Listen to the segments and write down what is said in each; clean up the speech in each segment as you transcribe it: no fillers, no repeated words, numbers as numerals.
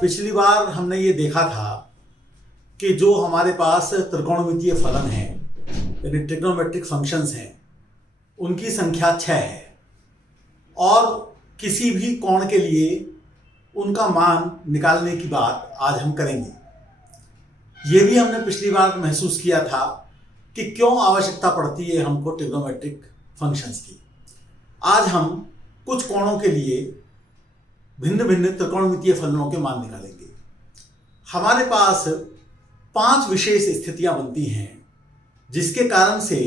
पिछली बार हमने ये देखा था कि जो हमारे पास त्रिकोणमितीय फलन है यानी ट्रिग्नोमेट्रिक फंक्शंस हैं उनकी संख्या 6 है और किसी भी कोण के लिए उनका मान निकालने की बात आज हम करेंगे। ये भी हमने पिछली बार महसूस किया था कि क्यों आवश्यकता पड़ती है हमको ट्रिग्नोमेट्रिक फंक्शंस की। आज हम कुछ कोणों के लिए भिन्न भिन्न त्रिकोणमितीय फलनों के मान निकालेंगे। हमारे पास 5 विशेष स्थितियां बनती हैं जिसके कारण से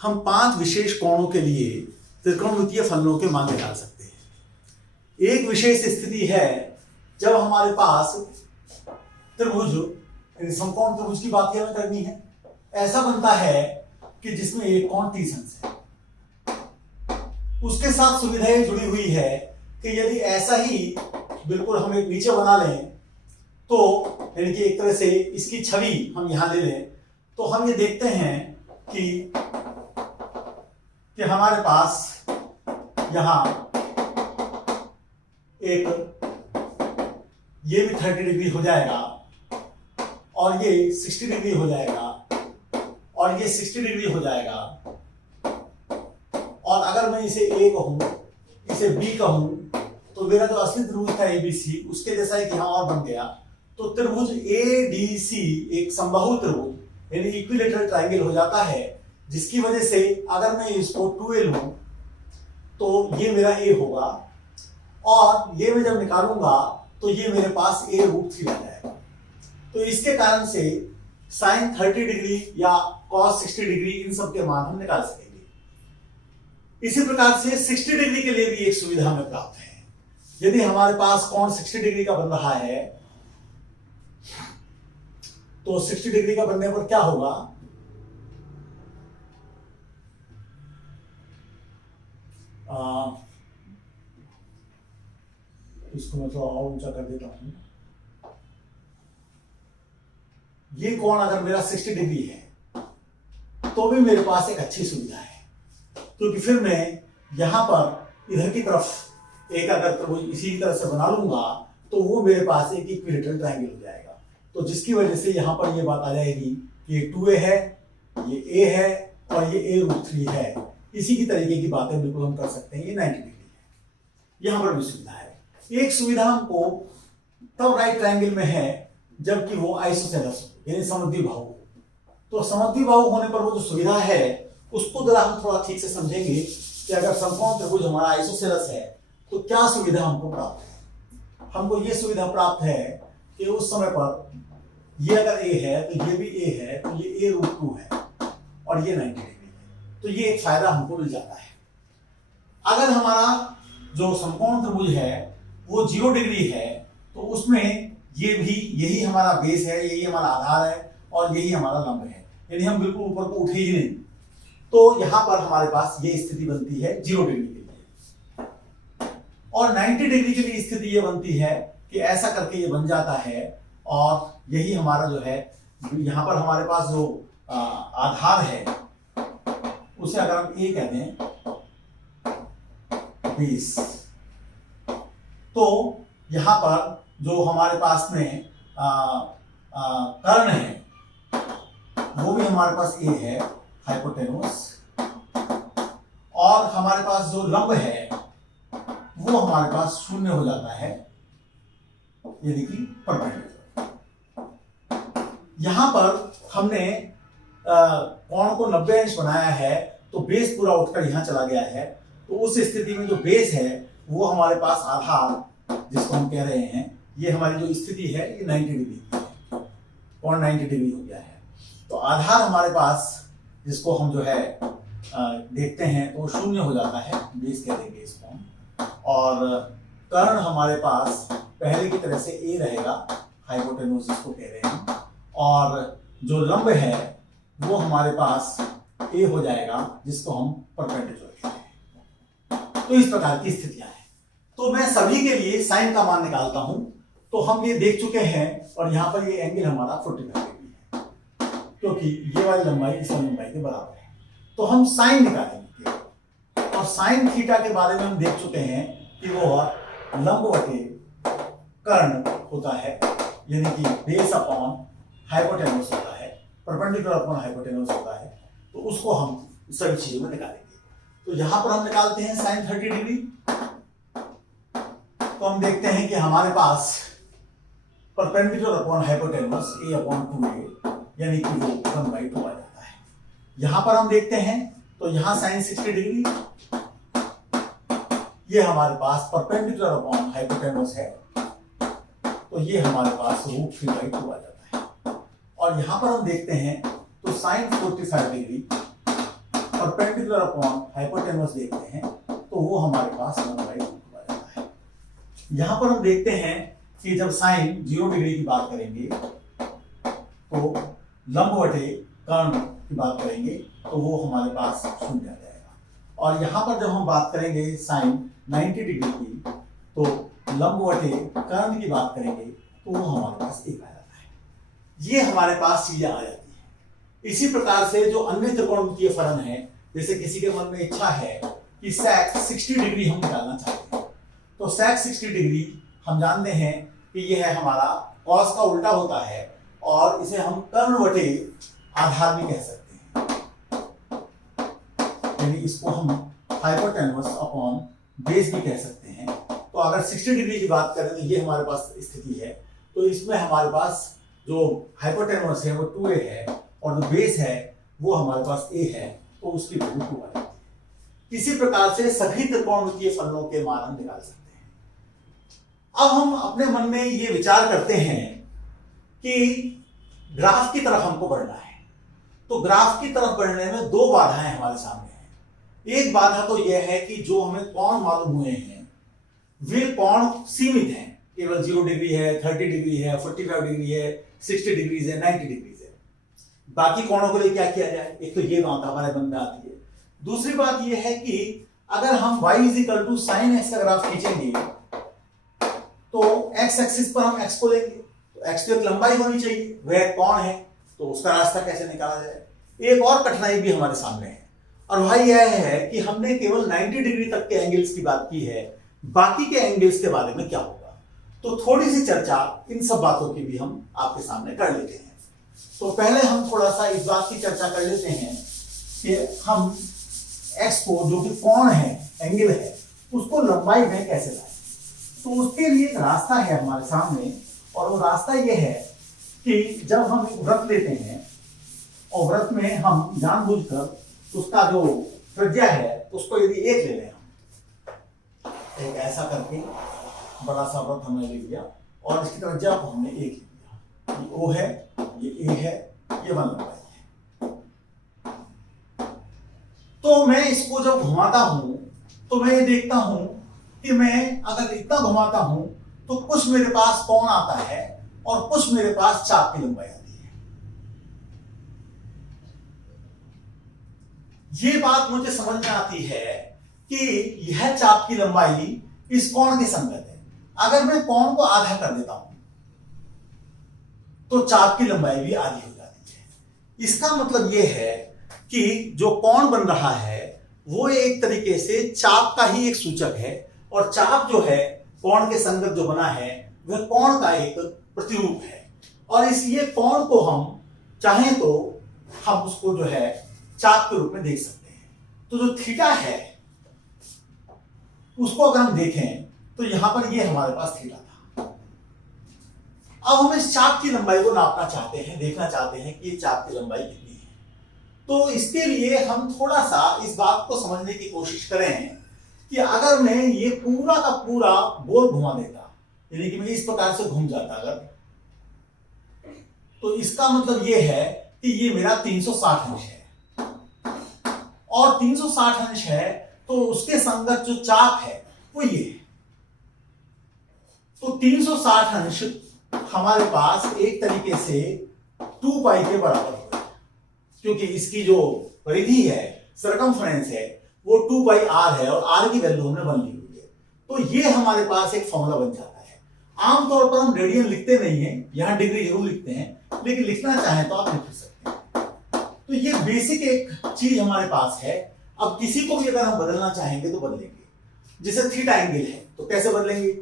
हम 5 विशेष कोणों के लिए त्रिकोणमितीय फलनों के मान निकाल सकते हैं। एक विशेष स्थिति है जब हमारे पास त्रिभुज समकोण त्रिभुज की बात हमें करनी है। ऐसा बनता है कि जिसमें एक कोण 30 अंश है। उसके साथ सुविधाएं जुड़ी हुई है कि यदि ऐसा ही बिल्कुल हम एक नीचे बना लें तो यानी कि एक तरह से इसकी छवि हम यहां ले लें तो हम ये देखते हैं कि हमारे पास यहां एक ये भी 30 डिग्री हो जाएगा और ये 60 डिग्री हो जाएगा और ये 60 डिग्री हो जाएगा। और अगर मैं इसे ए कहूं इसे बी कहूं तो मेरा जो असली त्रिभुज था एबीसी उसके जैसा एक यहां और बन गया। तो त्रिभुज एडीसी एक समबाहु त्रिभुज यानी इक्विलेटरल ट्रायंगल हो जाता है, जिसकी वजह से अगर मैं इसको 2a लूं तो ये मेरा ए होगा और ये मैं जब निकालूंगा तो ये मेरे पास a√3 आ जाएगा। तो इसके कारण से sin 30 डिग्री या cos 60 डिग्री इन सब के मान हम निकाल सकेंगे। इसी प्रकार से 60 डिग्री के लिए भी एक सुविधा हमें प्राप्त है। यदि हमारे पास कोण 60 डिग्री का बन रहा है तो 60 डिग्री का बनने पर क्या होगा, इसको मैं थोड़ा और ऊंचा कर देता हूं। ये कोण अगर मेरा 60 डिग्री है तो भी मेरे पास एक अच्छी सुविधा है, क्योंकि फिर मैं यहां पर इधर की तरफ एक अगर त्रिभुज इसी तरह से बना लूंगा तो वो मेरे पास एक इक्विलेटरल ट्रायंगल हो जाएगा। तो जिसकी वजह से यहां पर ये बात आ जाएगी कि ये 2a है, ये a है और ये a√3 है। इसी की तरीके की बातें बिल्कुल हम कर सकते हैं। ये 90 डिग्री है। यहां पर भी सुविधा है। एक सुविधा हमको तब राइट ट्रायंगल में है जबकि वो आइसोसेलेस हो यानी समद्विबाहु हो। तो समद्विबाहु होने पर वो जो सुविधा है उसको जरा हम थोड़ा ठीक से समझेंगे कि अगर समकोण त्रिभुज हमारा आइसोसेलेस है तो क्या सुविधा हमको प्राप्त है। हमको ये सुविधा प्राप्त है कि उस समय पर ये अगर a है तो ये भी a है तो ये a√2 है और ये 90 डिग्री है। तो ये एक फायदा हमको मिल जाता है। अगर हमारा जो समकोण त्रिभुज है वो 0 डिग्री है तो उसमें ये भी यही हमारा बेस है, यही हमारा आधार है और यही हमारा लंब है, यानी हम बिल्कुल ऊपर को उठे ही नहीं। तो यहां पर हमारे पास ये स्थिति बनती है 0 डिग्री के लिए। और 90 डिग्री के लिए स्थिति ये बनती है कि ऐसा करके ये बन जाता है और यही हमारा जो है यहां पर हमारे पास जो आधार है उसे अगर हम ए कहते हैं बेस, तो यहां पर जो हमारे पास में कर्ण है वो भी हमारे पास ए है हाइपोटेनुस, और हमारे पास जो लंब है वो हमारे पास 0 हो जाता है यानी कि परपेंडिकुलर। यहां पर हमने कोण को 90 अंश बनाया है तो बेस पूरा उठकर यहां चला गया है। तो उस स्थिति में जो बेस है वो हमारे पास आधार जिसको हम कह रहे हैं ये हमारी जो स्थिति है ये 90 डिग्री की है, कोण 90 डिग्री हो गया है। तो आधार हमारे पास जिसको हम जो है देखते हैं तो 0 हो जाता है, बेस कह देंगे इसको। और कर्ण हमारे पास पहले की तरह से ए रहेगा, हाइपोटेनुस जिसको कह रहे हैं, और जो लंब है वो हमारे पास ए हो जाएगा जिसको हम परपेंडिकुलर कहते हैं। तो इस प्रकार की स्थितियां हैं। तो मैं सभी के लिए साइन का मान निकालता हूं। तो हम ये देख चुके हैं और यहां पर ये एंगल हमारा 45 डिग्री है क्योंकि ये वाली लंबाई इस वाली लंबाई के बराबर है। तो हम साइन निकालेंगे और साइन थीटा के बारे में हम देख चुके हैं कि वो लंब बटे कर्ण होता है, यानी कि बेस अपॉन हाइपोटेन्यूस होता है, परपेंडिकुलर अपॉन हाइपोटेन्यूस होता है, तो उसको हम सभी चीजों में निकालेंगे। तो यहां पर हम निकालते हैं साइन 30 डिग्री। तो हम देखते हैं कि हमारे पास perpendicular upon hypotenuse a upon 2a, यानी कि वो 1/2 आ जाता है। यहां पर हम देखते हैं तो यहां साइन 60 डिग्री, ये हमारे पास परपेंडिकुलर अपॉन हाइपोटेन्यूस है, तो ये हमारे पास √3/2 आ जाता है। और यहां पर हम देखते हैं तो sine 45 degree perpendicular upon hypotenuse देखते हैं, तो वो हमारे पास 1/2 आ जाता है। यहां पर हम देखते हैं कि जब साइन 0 डिग्री की बात करेंगे तो लंबवटे कर्ण की बात करेंगे तो वो हमारे पास 0 आ जाएगा। और यहां पर जब हम बात करेंगे साइन 90 डिग्री की, तो लंबवटे कर्ण की बात करेंगे तो वो हमारे पास 1 आ जाता है। ये हमारे पास चीजें आ जाती है। इसी प्रकार से जो अन्य त्रिकोणमितीय फलन है, जैसे किसी के मन में इच्छा है कि sec 60 डिग्री हम निकालना चाहते हैं, तो sec 60 डिग्री हम जानते हैं कि यह है हमारा cos का उल्टा होता है, और इसे हम कर्ण वटे आधार भी कह सकते हैं, यानी इसको हम हाइपोटेन्यूस अपॉन बेस भी कह सकते हैं। तो अगर 60 डिग्री की बात करें तो ये हमारे पास स्थिति है, तो इसमें हमारे पास जो हाइपोटेन्यूस है वो 2a है, और जो बेस है वो हमारे पास a है, तो उसकी वैल्यू 2 आ जाती है। इसी प्रकार से सभी त्रिकोणमितीय फलनों के मान हम निकाल सकते हैं। अब हम अपने मन में ये विचार करते हैं कि ग्राफ की तरफ हमको बढ़ना है, तो ग्राफ की तरफ बढ़ने में 2 बाधाएं हमारे सामने हैं। एक बाधा तो यह है कि जो हमें कोण मालूम हुए हैं वे कोण सीमित हैं, केवल 0 डिग्री है, 30 डिग्री है, 45 डिग्री है, 60 डिग्री है, 90 डिग्री है। बाकी कोणों के लिए क्या किया जाए, एक तो ये बात हमारे मन में आती है। दूसरी बात यह है कि अगर हम y sin x का ग्राफ खींचेंगे तो x एक्सिस पर हम x को लेंगे, तो x की एक लंबाई होनी चाहिए, वह कोण है, तो उसका रास्ता कैसे निकाला जाए। एक और कठिनाई भी हमारे सामने है, और वह यह है कि हमने केवल 90 डिग्री तक के एंगल्स की बात की है, बाकी के एंगल्स के बारे में क्या होगा। तो थोड़ी सी चर्चा इन सब बातों की भी हम आपके सामने कर लेते हैं। तो पहले हम थोड़ा सा इस बात की चर्चा कर लेते हैं कि हम x को, जो कि कोण है, एंगल है, उसको लंबाई में कैसे लाएं। तो उसके लिए एक रास्ता है हमारे सामने, और वो रास्ता ये है कि जब हम एक वृत्त लेते हैं और वृत्त में हम जानबूझकर उसका जो त्रिज्या है उसको यदि 1 ले लें, हम एक ऐसा करके बड़ा सा वृत्त हमने ले लिया और इसकी त्रिज्या को हमने 1 ले लिया, ये O है, ये A है, ये 1 लंबाई है। तो मैं इसको जब घुमाता हूं तो मैं ये देखता हूं कि मैं अगर इतना घुमाता हूं तो कुछ मेरे पास कोण आता है और कुछ मेरे पास चाप की लंबाई आती है। ये बात मुझे समझ में आती है कि यह चाप की लंबाई इस कोण के संगत है। अगर मैं कोण को आधा कर देता हूं तो चाप की लंबाई भी आधी हो जाती है। इसका मतलब यह है कि जो कोण बन रहा है वो एक तरीके से चाप का ही एक सूचक है, और चाप जो है कोण के संगत जो बना है वह कोण का एक प्रतिरूप है, और इसलिए कोण को हम चाहें तो हम उसको जो है चाप के रूप में देख सकते हैं। तो जो थीटा है उसको अगर हम देखें तो यहां पर ये हमारे पास थीटा था। अब हम इस चाप की लंबाई को नापना चाहते हैं, देखना चाहते हैं कि ये चाप की लंबाई कितनी है। तो इसके लिए हम थोड़ा सा इस बात को समझने की कोशिश करें कि अगर मैं ये पूरा का पूरा गोल घुमा देता, यानी कि मैं इस प्रकार से घूम जाता अगर, तो इसका मतलब ये है कि ये मेरा 360 अंश है, और 360 अंश है तो उसके संगत जो चाप है वो ये है। तो 360 अंश हमारे पास एक तरीके से 2 पाई के बराबर होगा, क्योंकि इसकी जो परिधि है, सरकमफ्रेंस है, वो 2 पाई r है, और r की वैल्यू हमने 1 ली हुई है। तो ये हमारे पास एक फॉर्मूला बन जाता है। आमतौर पर हम रेडियन लिखते नहीं है, यहां डिग्री जरूर लिखते हैं, लेकिन लिखना चाहें तो आप लिख सकते हैं। तो ये बेसिक एक चीज हमारे पास है। अब किसी को भी अगर हम बदलना चाहेंगे तो बदलेंगे। जैसे थीटा एंगल है तो कैसे बदलेंगे,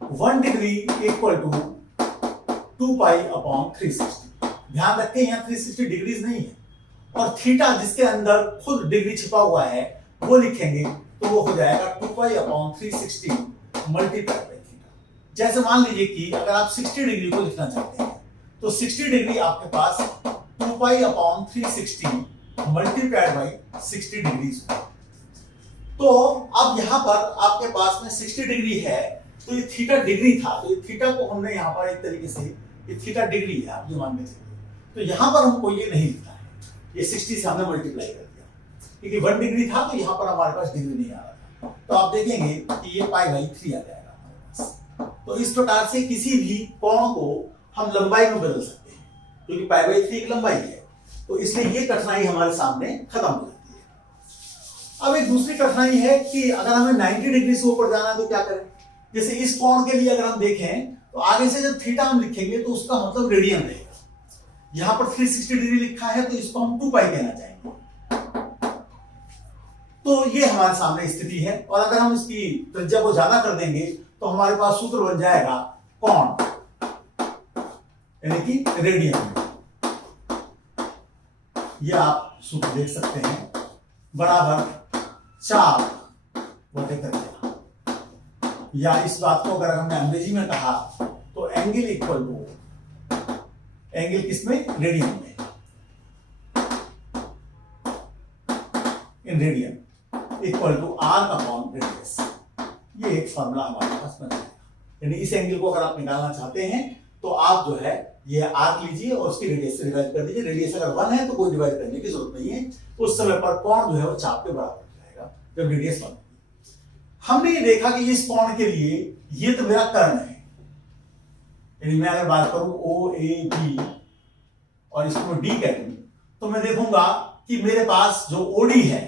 1 degree equal to 2 pi upon 360। ध्यान रखें यहाँ 360 डिग्रीज नहीं है, और थीटा जिसके अंदर खुद डिग्री छिपा हुआ है वो लिखेंगे तो वो हो जाएगा 2 pi upon 360 multiply by theta. जैसे मान लीजिए कि अगर आप 60 डिग्री को लिखना चाहते हैं तो 60 डिग्री आपके पास 2 pi upon 360 multiplied by 60 degrees. तो अब यहां पर आपके पास में 60 डिग्री है, तो ये थीटा डिग्री था, तो ये थीटा को हमने यहां पर एक तरीके से ये थीटा डिग्री है आप ये मान के चलिए, तो यहां पर हमको ये नहीं लिखना है, ये 60 से हमने मल्टीप्लाई कर दिया क्योंकि 1 डिग्री था, तो यहां पर हमारे पास डिग्री नहीं आ रहा था। तो आप देखेंगे कि ये पाई बाई 3 आ जाएगा हमारे पास। तो इस प्रकार से किसी भी कोण को हम लंबाई में बदल सकते हैं, क्योंकि पाई बाई 3 एक लंबाई है, तो इसलिए ये कठिनाई हमारे सामने खत्म हो जाती है। अब एक दूसरी कठिनाई है कि अगर हमें 90 डिग्री से ऊपर जाना है तो क्या करें। जैसे इस कोण के लिए अगर हम देखें तो आगे से जब थीटा हम लिखेंगे तो उसका मतलब रेडियन रहेगा। यहां पर 360 डिग्री लिखा है तो इसको हम 2 पाई कहना चाहेंगे। तो ये हमारे सामने स्थिति है, और अगर हम इसकी त्रिज्या को ज्यादा कर देंगे तो हमारे पास सूत्र बन जाएगा कोण यानी कि रेडियन। ये आप सूत्र देख सकते हैं, बराबर 4 बटे त्रिज्या। या इस बात को अगर हमने अंग्रेजी में कहा तो एंगल इक्वल टू, एंगल किसमें, रेडियन में, in radian equal to R upon radius. ये एक फॉर्मूला हमारे पास बन जाएगा। यानी इस एंगल को अगर आप निकालना चाहते हैं तो आप जो है ये आर्क लीजिए और उसकी रेडियस से डिवाइड कर दीजिए। रेडियस अगर 1 है तो कोई डिवाइड करने की जरूरत नहीं है, उस समय पर कोण जो है वो चाप के बराबर हो जाएगा जब रेडियस 1। हमने ये देखा कि इस कोण के लिए ये तो मेरा कर्ण है, यानी मैं अगर बात करूं ओ ए बी और इसको मैं डी कह दूं तो मैं देखूंगा कि मेरे पास जो ओडी है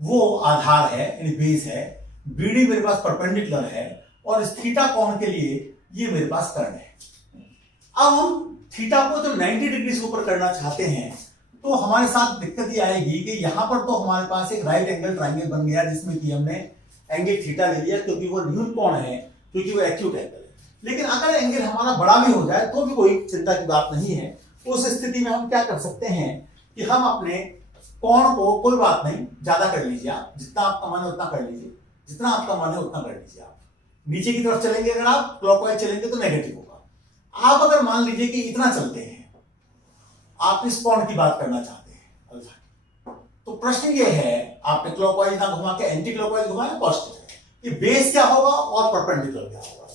वो आधार है यानी बेस है, बीडी मेरे पास परपेंडिकुलर है, और इस थीटा कोण के लिए ये मेरे पास कर्ण है। अब हम थीटा को जब 90 डिग्री से ऊपर करना चाहते हैं तो हमारे साथ दिक्कत ये आएगी कि यहां पर तो हमारे पास एक राइट एंगल ट्रायंगल बन गया जिसमें कि हमने एंगल थीटा ले लिया क्योंकि वो न्यून कोण है, क्योंकि वो एक्यूट एंगल है। लेकिन अगर एंगल हमारा बड़ा भी हो जाए तो भी कोई चिंता की बात नहीं है। उस स्थिति में हम क्या कर सकते हैं कि हम अपने कोण को, कोई बात नहीं, ज्यादा कर लीजिए आप, जितना आपका मन है उतना कर लीजिए, जितना आपका मन है उतना कर लीजिए। आप नीचे की तरफ चलेंगे, अगर आप क्लॉकवाइज चलेंगे तो नेगेटिव होगा। आप अगर मान लीजिए कि इतना चलते हैं, आप इस कोण की बात करना चाहते हैं अल्फा, तो प्रश्न ये है, आपने क्लॉकवाइज ना घुमा के एंटी क्लॉकवाइज घुमाया, पॉजिटिव है, कि बेस क्या होगा और परपेंडिकुलर क्या होगा।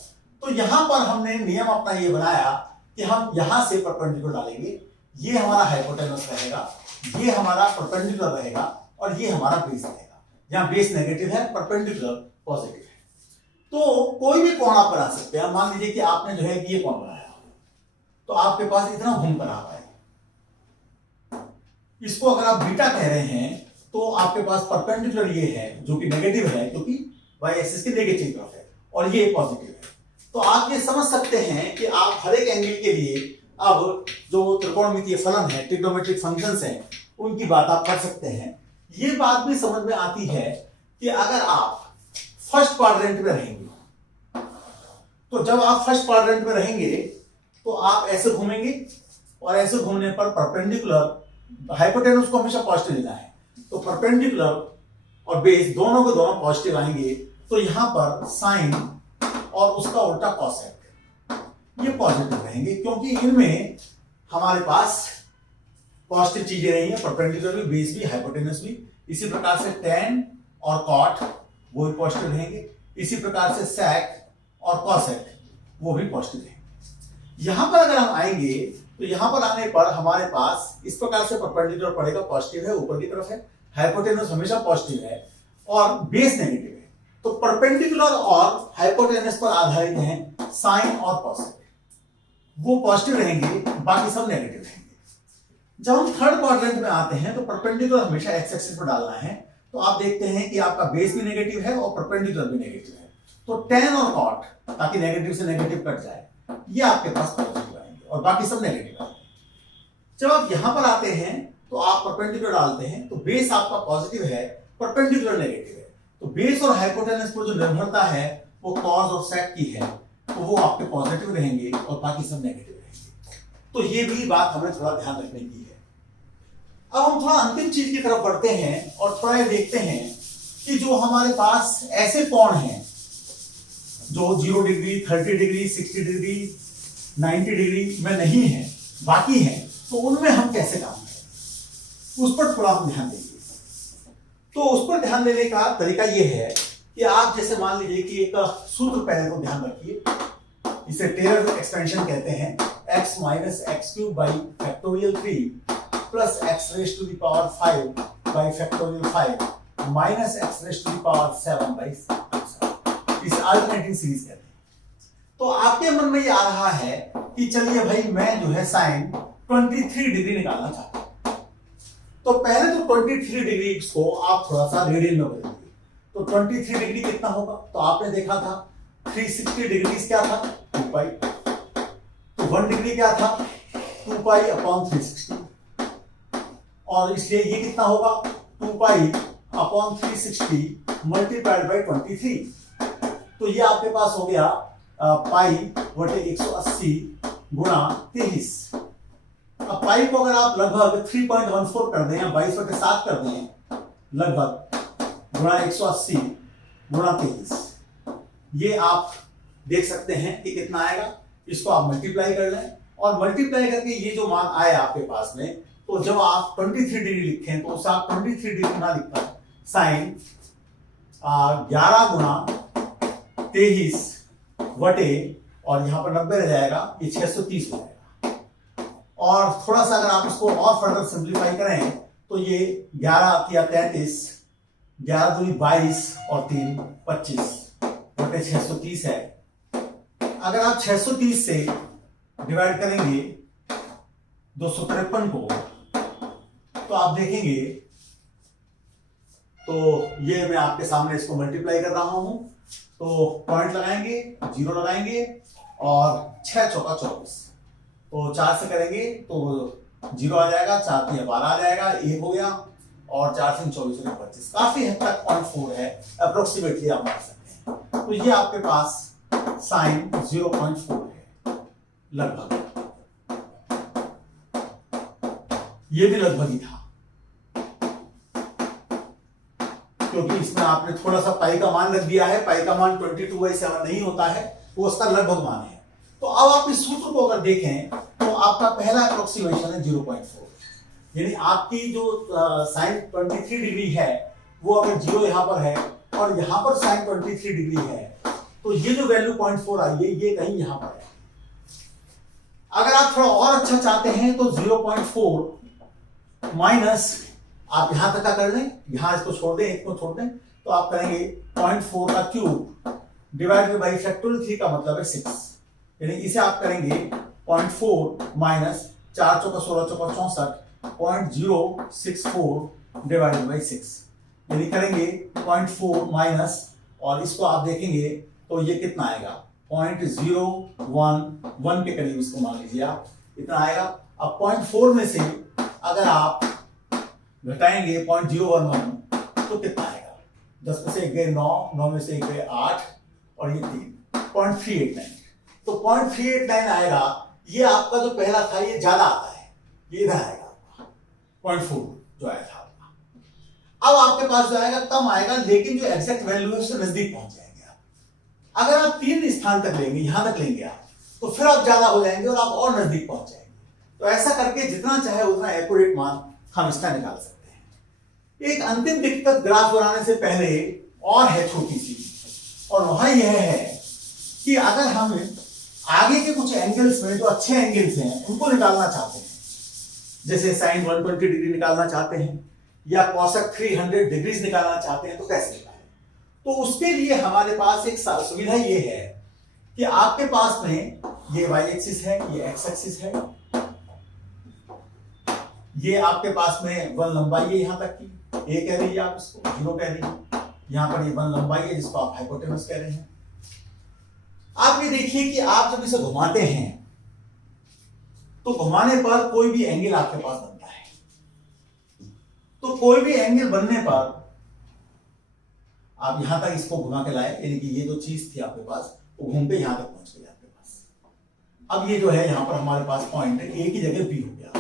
तो यहां पर हमने नियम अपना ये बनाया कि हम यहां से परपेंडिकुलर डालेंगे, ये हमारा हाइपोटेनस रहेगा, ये हमारा परपेंडिकुलर रहेगा, और ये हमारा बेस रहेगा। यहां बेस नेगेटिव है, परपेंडिकुलर पॉजिटिव है। तो कोई भी कोण आप बना सकते हैं। मान लीजिए कि आपने जो है ये कोण बनाया, तो आपके पास इतना घूम बना हुआ है, इसको अगर आप बीटा कह रहे हैं तो आपके पास परपेंडिकुलर ये है जो कि नेगेटिव है क्योंकि वाई एक्सिस के नेगेटिव तरफ है, और ये पॉजिटिव है। तो आप ये समझ सकते हैं कि आप हर एक एंगल के लिए अब जो त्रिकोणमितीय फलन है, ट्रिग्नोमेट्रिक फंक्शंस हैं, उनकी बात आप कर सकते हैं। ये बात भी समझ में आती है कि अगर आप फर्स्ट क्वाड्रेंट में रहेंगे, तो जब आप फर्स्ट क्वाड्रेंट में रहेंगे तो आप ऐसे घूमेंगे, और ऐसे घूमने पर परपेंडिकुलर, हाइपोटेनस को हमेशा पॉजिटिव लेना है, तो परपेंडिकुलर और बेस दोनों के दोनों पॉजिटिव आएंगे, तो यहां पर साइन और उसका उल्टा कॉसेक ये पॉजिटिव रहेंगे, क्योंकि इनमें हमारे पास पॉजिटिव चीजें रही हैं, परपेंडिकुलर भी, बेस भी, हाइपोटेनस भी। इसी प्रकार से टेन और कॉट वो भी पॉजिटिव रहेंगे, इसी प्रकार से सेक और कॉसेक वो भी पॉजिटिव रहेंगे। यहां पर अगर हम आएंगे तो यहां पर आने पर हमारे पास इस प्रकार से परपेंडिकुलर पड़ेगा, पॉजिटिव है, ऊपर की तरफ है, हाइपोटेनस हमेशा पॉजिटिव है और बेस नेगेटिव है। तो परपेंडिकुलर और हाइपोटेनस पर आधारित हैं साइन और कॉसेक, वो पॉजिटिव रहेंगे, बाकी सब नेगेटिव रहेंगे। जब हम थर्ड क्वाड्रेंट में आते हैं तो परपेंडिकुलर हमेशा एक्स एक्सिस पर डालना है, तो आप देखते हैं कि आपका बेस भी नेगेटिव है और परपेंडिकुलर भी नेगेटिव है, तो टेन और कॉट, ताकि नेगेटिव से नेगेटिव कट जाए, ये आपके पास पॉजिटिव आएंगे और बाकी सब नेगेटिव आएंगे। जब आप यहां पर आते हैं तो आप परपेंडिकुलर डालते हैं, तो बेस आपका पॉजिटिव है, परपेंडिकुलर नेगेटिव है, तो बेस और हाइपोटेनस पर जो निर्भरता है वो कॉज और सेक की है, तो वो आपके पॉजिटिव रहेंगे और बाकी सब नेगेटिव रहेंगे। तो ये भी बात हमें थोड़ा ध्यान रखने की है। अब हम थोड़ा अंतिम चीज की तरफ बढ़ते हैं और थोड़ा ये देखते हैं कि जो हमारे पास ऐसे कोण हैं जो 0 डिग्री, 30 डिग्री, 60 डिग्री, 90 डिग्री में नहीं है, बाकी हैं, तो उनमें हम कैसे काम करें, उस पर थोड़ा हम ध्यान देंगे। तो उस पर ध्यान देने का तरीका यह है कि आप जैसे मान लीजिए कि एक सूत्र पहले तो ध्यान रखिए, इसे टेलर एक्सपेंशन कहते हैं, x minus x cube by factorial 3 plus x raise to the power 5 by factorial 5 minus x raise to the power 7 by 7, इसे अल्टरनेटिंग सीरीज कहते हैं। तो आपके मन में ये आ रहा है कि चलिए भाई मैं जो है साइन 23 डिग्री निकालना चाहता हूं। तो पहले तो 23 डिग्री को आप थोड़ा सा रेडियन में बदलिए। तो 23 डिग्री कितना होगा, तो आपने देखा था 360 डिग्री क्या था 2 पाई, तो 1 डिग्री क्या था 2 पाई अपॉन 360, और इसलिए ये कितना होगा 2 पाई अपॉन 360 मल्टीप्लाइड बाई 23। तो ये आपके पास हो गया पाई बटे 180 गुणा 23। अब पाई को अगर आप लगभग 3.14 कर दें या 22/7 कर दें लगभग गुणा 180 गुणा 23, ये आप देख सकते हैं कि कितना आएगा। इसको आप मल्टीप्लाई कर लें और मल्टीप्लाई करके ये जो मान आए आपके पास में, तो जब आप 23 डिग्री लिखें तो उसे आप 23 डिग्री ना लिखकर साइन 11 गुणा 23 वटे और यहां पर 90 रह जाएगा, ये 630 हो जाएगा। और थोड़ा सा अगर आप इसको और फर्दर सिंप्लीफाई करें तो ये 11 या 33, 11 दूनी 22 और 3 25 बटे 630 है। अगर आप 630 से डिवाइड करेंगे 253 को, तो आप देखेंगे, तो ये मैं आपके सामने इसको मल्टीप्लाई कर रहा हूं, तो पॉइंट लगाएंगे, 0 लगाएंगे और 6 चौका 24, तो 4 से करेंगे तो 0 आ जाएगा, 4 3 12 आ जाएगा, 1 हो गया, और 4 3 24 25, काफी हद तक 0.4 है, अप्रोक्सीमेटली आप मान सकते हैं। तो ये आपके पास साइन 0.4 है लगभग, ये भी लगभग ही था, क्योंकि इसमें आपने थोड़ा सा पाई का मान रख दिया है। पाई का मान 22/7 नहीं होता है, वो उसका लगभग मान है। तो अब आप इस सूत्र को अगर देखें तो आपका पहला अप्रोक्सीमेशन है 0.4, यानी आपकी जो साइन 23 डिग्री है वो अगर 0 यहां पर है और यहां पर साइन 23 डिग्री है, तो ये जो वैल्यू 0.4 आई है ये कहीं यहां पर है। अगर आप थोड़ा और अच्छा चाहते हैं तो 0.4 माइनस आप यहां तक का कर दें, यहां इसको छोड़ दें, इसको छोड़ दें, तो आप करेंगे 0.4 का क्यूब डिवाइडेड बाई फैक्टोरियल 3 का मतलब है 6, यानी इसे आप करेंगे 0.4 माइनस 4 चौका 16 चौका 64 0.064 डिवाइडेड बाई 6, यानी करेंगे 0.4 माइनस, और इसको आप देखेंगे तो ये कितना आएगा 0.011 के करीब इसको मान लीजिए आप, इतना आएगा। अब 0.4 में से अगर आप घटाएंगे 0.011 तो कितना आएगा, 10 में से 1 गए 9, 9 में से 1 गए 8 और ये 3, 0.389, तो 0.389 आएगा। ये आपका जो पहला था ये ज्यादा आता है, ये इधर आएगा आपका 0.4 जो आया था आपका। अब आपके पास जो आएगा कम आएगा, लेकिन जो एग्जैक्ट वैल्यू है उससे नजदीक पहुंच जाएंगे आप। अगर आप 3 स्थान तक लेंगे, यहां तक लेंगे आप, तो फिर आप ज्यादा हो जाएंगे और आप और नजदीक पहुंच जाएंगे। तो ऐसा करके जितना चाहे उतना एक्यूरेट मान हम इसका निकाल सकते हैं। एक अंतिम दिक्कत ग्राफ बनाने से पहले और है छोटी सी, और वह यह है कि अगर हम आगे के कुछ एंगल्स में जो अच्छे एंगल्स हैं उनको निकालना चाहते हैं, जैसे साइन 120 डिग्री निकालना चाहते हैं या कॉसेक 300 डिग्रीज निकालना चाहते हैं, तो कैसे निकालें? तो उसके लिए हमारे पास एक सुविधा ये है कि आपके पास में ये y एक्सिस है, ये x एक्सिस है, ये आपके पास में 1 लंबाई है यहां तक की, a कह लीजिए आप इसको, 0 कह लीजिए, यहां पर ये 1 लंबाई है जिसको आप हाइपोटेनस कह रहे हैं। आप ये देखिए कि आप जब इसे घुमाते हैं तो घुमाने पर कोई भी एंगल आपके पास बनता है, तो कोई भी एंगल बनने पर आप यहां तक इसको घुमा के लाए, यानी कि ये जो चीज थी आपके पास वो घूम के यहां तक पहुंच गई आपके पास। अब ये जो है यहाँ पर हमारे पास पॉइंट है ए की जगह बी हो गया।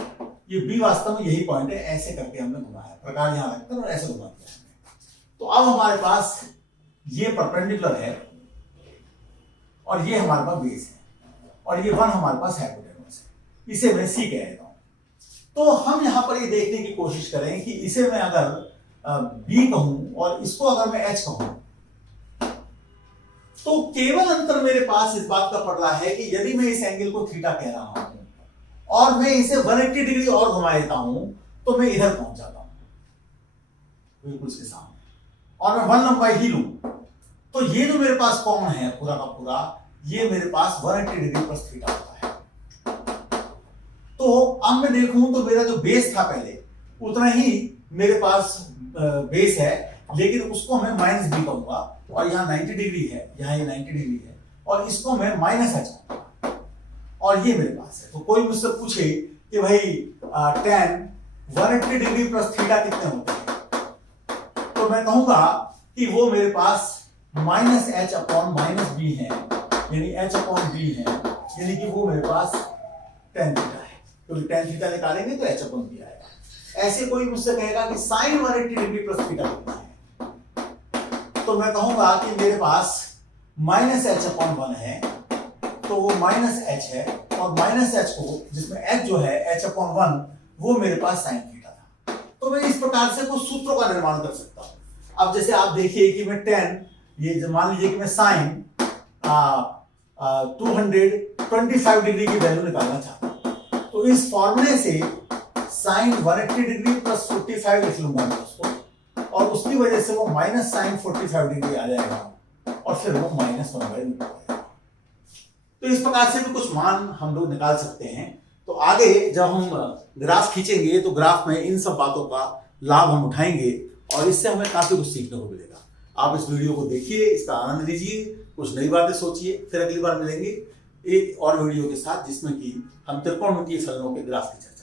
ये बी वास्तव में यही पॉइंट है, ऐसे करके हमने घुमाया, प्रकार यहां रखकर और ऐसे घुमा दिया हमने। तो अब हमारे पास ये परपेंडिकुलर है और ये हमारे पास बेस है और ये 1 हमारे पास हाइपोटेन्यूज है, इसे मैं सी कह देता हूं। तो हम यहां पर ये देखने की कोशिश करें कि इसे मैं अगर बी कहूं और इसको अगर मैं एच कहूं, तो केवल अंतर मेरे पास इस बात का पड़ रहा है कि यदि मैं इस एंगल को थीटा कह रहा हूं और मैं इसे 180 डिग्री और घुमा देता हूं तो मैं इधर पहुंच जाता हूं बिल्कुल इसके सामने, और मैं 1 लंबाई ही लूं, तो ये जो मेरे पास कोण है पूरा का पूरा, ये मेरे पास 180 डिग्री प्लस थीटा होता है। तो अब मैं देखूं तो मेरा जो बेस था पहले उतना ही मेरे पास बेस है, लेकिन उसको मैं माइनस बी कहूंगा और यहाँ 90 डिग्री है, यहाँ ये 90 डिग्री है और इसको मैं माइनस एच कहूंगा और ये मेरे पास है। तो कोई मुझसे पूछे कि भाई tan 180 डिग्री प्लस थीटा कितने होते हैं, तो मैं कहूंगा कि वो मेरे पास minus H upon minus B है, यानी एच अपॉन बी है, यानी कि वो मेरे पास tan थीटा है, क्योंकि tan थीटा निकालेंगे तो एच अपॉन बी आएगा। ऐसे कोई मुझसे कहेगा कि साइन 180 डिग्री प्लस थीटा कितना है, तो मैं कहूंगा कि मेरे पास माइनस एच अपॉन 1 है, तो वो माइनस एच है और माइनस एच को, जिसमें एच जो है एच अपॉन 1, वो मेरे पास साइन थीटा था। तो मैं इस प्रकार से कुछ सूत्रों का निर्माण कर सकता हूं। अब जैसे आप देखिए कि मैं tan, ये मान लीजिए कि मैं साइन 225 डिग्री की वैल्यू निकालना चाहता हूं, तो इस फॉर्मूले से साइन 180 डिग्री प्लस 45 लिख लूंगा मैं उसको, और उसकी वजह से वो माइनस साइन 45 डिग्री आ जाएगा और फिर वो माइनस 1 बाई रूट आएगा। तो इस प्रकार से भी कुछ मान हम लोग निकाल सकते हैं। तो आगे जब हम ग्राफ खींचेंगे तो ग्राफ में इन सब बातों का लाभ हम उठाएंगे और इससे हमें काफी कुछ सीखने को मिलेगा। आप इस वीडियो को देखिए, इसका आनंद लीजिए, कुछ नई बातें सोचिए। फिर अगली बार मिलेंगे एक और वीडियो के साथ जिसमें कि हम त्रिकोणमितीय फलनों के ग्राफ की चर्चा